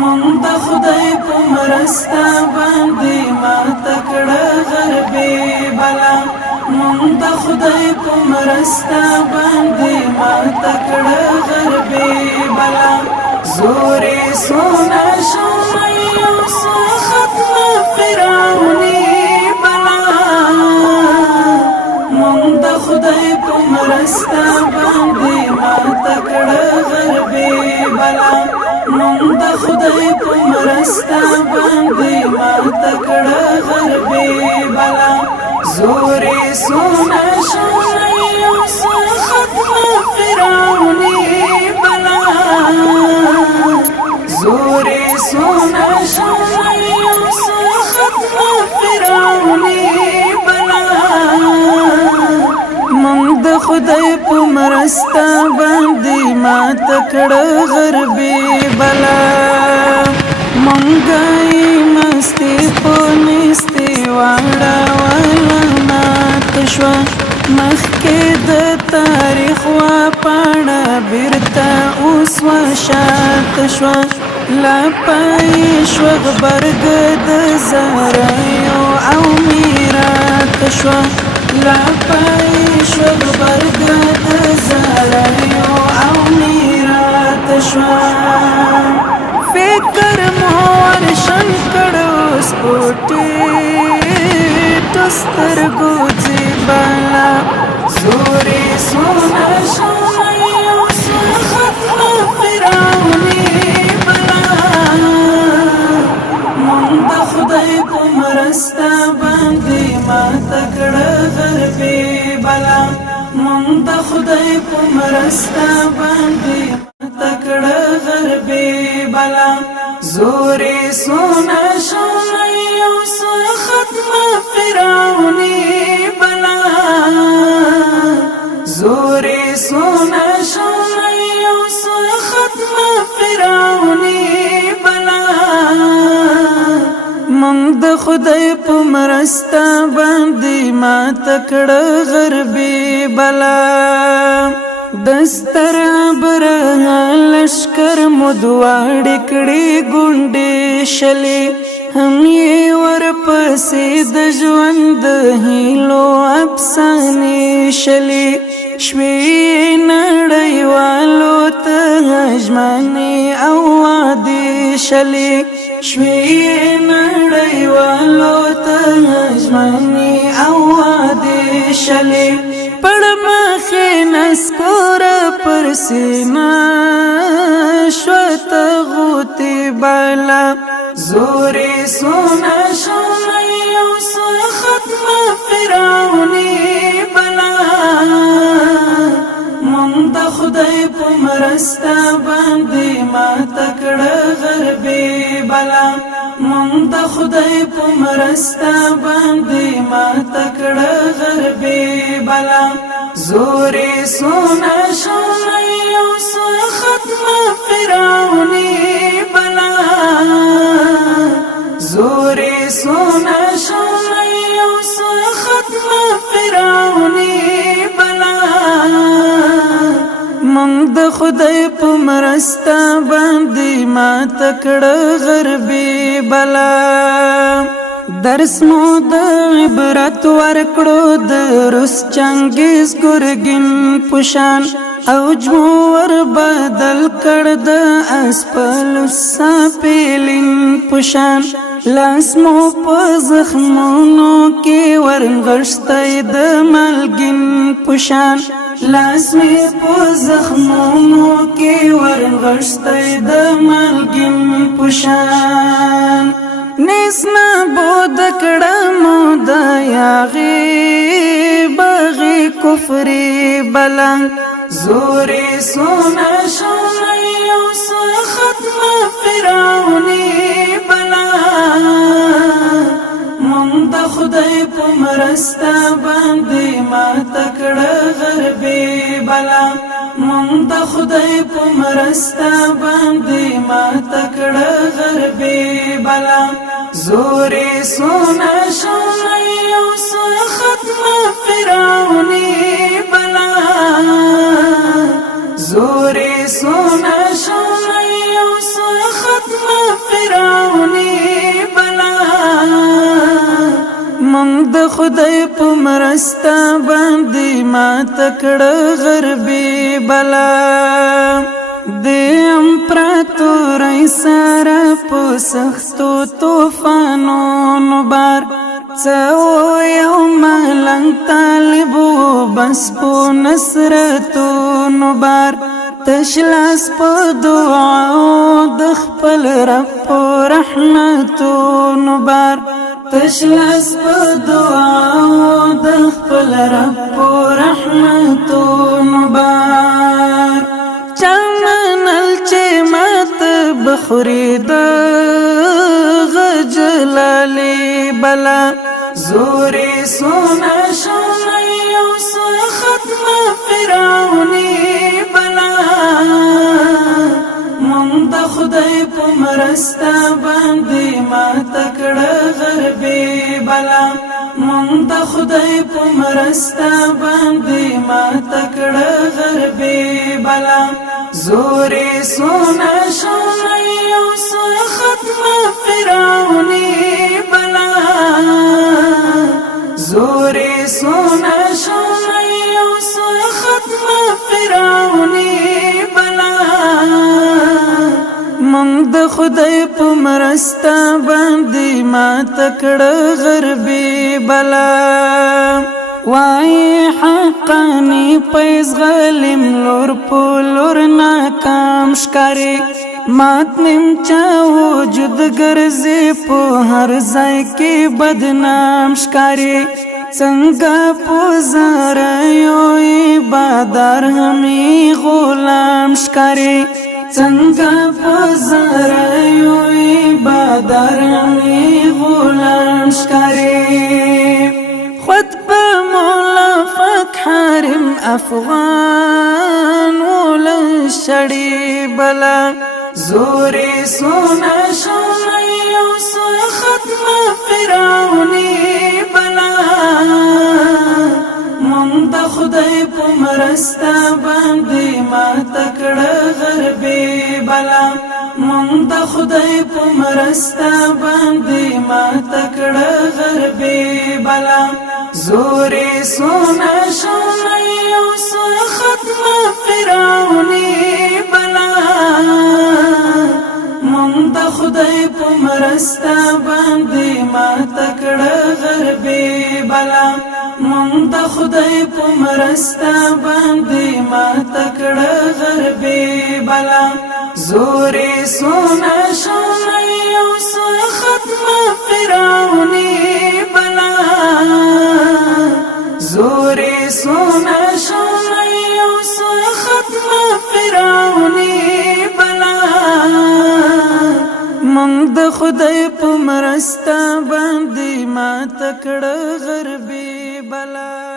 مونږ د خدای په مرسته باندې ماته کړه غربي بلا مونږ د خدای په مرسته باندې ماته کړه غربي بلا زوري سونا شومي او ختم فرعوني بلا مونږ د خدای په مرسته باندې ماته کړه غربي بلا مونږ د خدای په مرسته باندې ماته کړه غربي بلا زوري سونا شومي او ختم فرعوني بلا زوري سونا شومي او ختم فرعوني بلا مونږ د خدای په مرسته باندې ماته کړه غربي بلا مونږ یې مستی په نستی واړه ماته شوه مخکې د تاریخ وا پاڼه بیرته اوس وشاته شوه لا پای شوه غبرګ د زاریو او میراته شوه لا پای شوه غبرګ د زاریو او میراته شوه فکر مو ورشن کړو سپوټي سترګو ځي بالا زوري سونا شومي او ختم فرعوني بلا مونږ د خدای په مرسته باندې ماته کړه غربي بلا مونږ د خدای په مرسته باندې ماته کړه غربي بلا زوري سونا شومي او ختم فرعوني بلا زوري سونا شومي او ختم فرعوني بلا مونږ د خدای په مرسته باندې ماته کړه غربي بلا دستر برها لشکر مدواړ کړي ګونډې شلې هم یې ورپسې د ژوند هیلو افسانې شلې شوې نړیوالو ته ژمنې او وعدې شلې شوې نړیوالو ته ژمنې او وعدې شلې پړ مخې نسکور پر سینا شوت غوتی بالا زوري سونا شومي او ختم فرعوني بلا مونږ د خدای په مرسته باندې ماته کړه غربي بلا مونږ د خدای په مرسته باندې ماته کړه غربي بلا زوري سونا شومي او ختم فرعوني بلا زوري سونا شومي او ختم فرعوني بلا مونږ د خدای په مرسته باندې ماته کړه غربي بلا درس مو د عبرت ورکړو د روس چنګیز ګورګین پوشان او جو ور بدل کړ د اسپل ساپیلین پوشان لاس مو په زخمونو کې ورنغښتای د ملګین پوشان لاس می په زخمونو کې ورنغښتای د ملګین پوشان نسنا بود کړمو د یاغي بغي کفري بلا زوري سونا شومي او ختم فرعوني بلا مونږ د خدای په مرسته باندې ماته کړه غربي بلا مونږ د خدای په مرسته باندې ماته کړه غربي بلا زوري سونا شومي او ختم فرعوني بلا زوري سونا شومي او ختم مرستا باندې ما تکړه غربي بلا د امپراتورۍ سره په سختو طوفانونو بار څه یو ملنګ طالب و بس په نصرتونو بار تش لاس په دعاو د خپل رب په رحمتونو بار تش لاس په دعاو د خپل رب په رحمتونو بار چا منل چې مات بخوري د غجلالي بلا زوري سونا شونا یو څه ختمه فرعوني بلا مونږ د خدای په مرستا باندې ما تکړه غربي بلا مونږ د خدای په مرستا باندې ما تکړه غربي بلا زوري سونا شونا یو څه ختمه فرعوني بلا زوري سونا شونا یو څه ختمه فرعوني بلا مونږ د خدای په مرستا باندې ما تکړه غربي بلا وای حقانی پیس غلیم لور په لور ناکام ښکاري مات نیم چا وجود ګرځي په هر ځای کې بدنام ښکاري څنګه په زاریو عبادار همي غلام ښکاري څنګه په زاریو عبادار همي غلام ښکاري خود په مولا فتح حرم افغان ول شړی بلا زوري سونا شونا یو څه ختمه فرعوني بلا مونږ د خدای په مرستا باندې ما تکړه غربي بلا مونږ د خدای په مرستا باندې ما تکړه غربي بلا زوري سونا شونا یو څه ختمه فرعوني بلا مونږ د خدای په مرستا باندې ما تکړه غربي بلا مونږ د خدای په مرستا باندې ما تکړه غربي بلا زوري سونا شونا یو څه ختمه فرعوني بلا زوري سونا شونا یو څه ختمه فرعوني بلا مونږ د خدای په مرستا باندې ما تکړه غربي بلا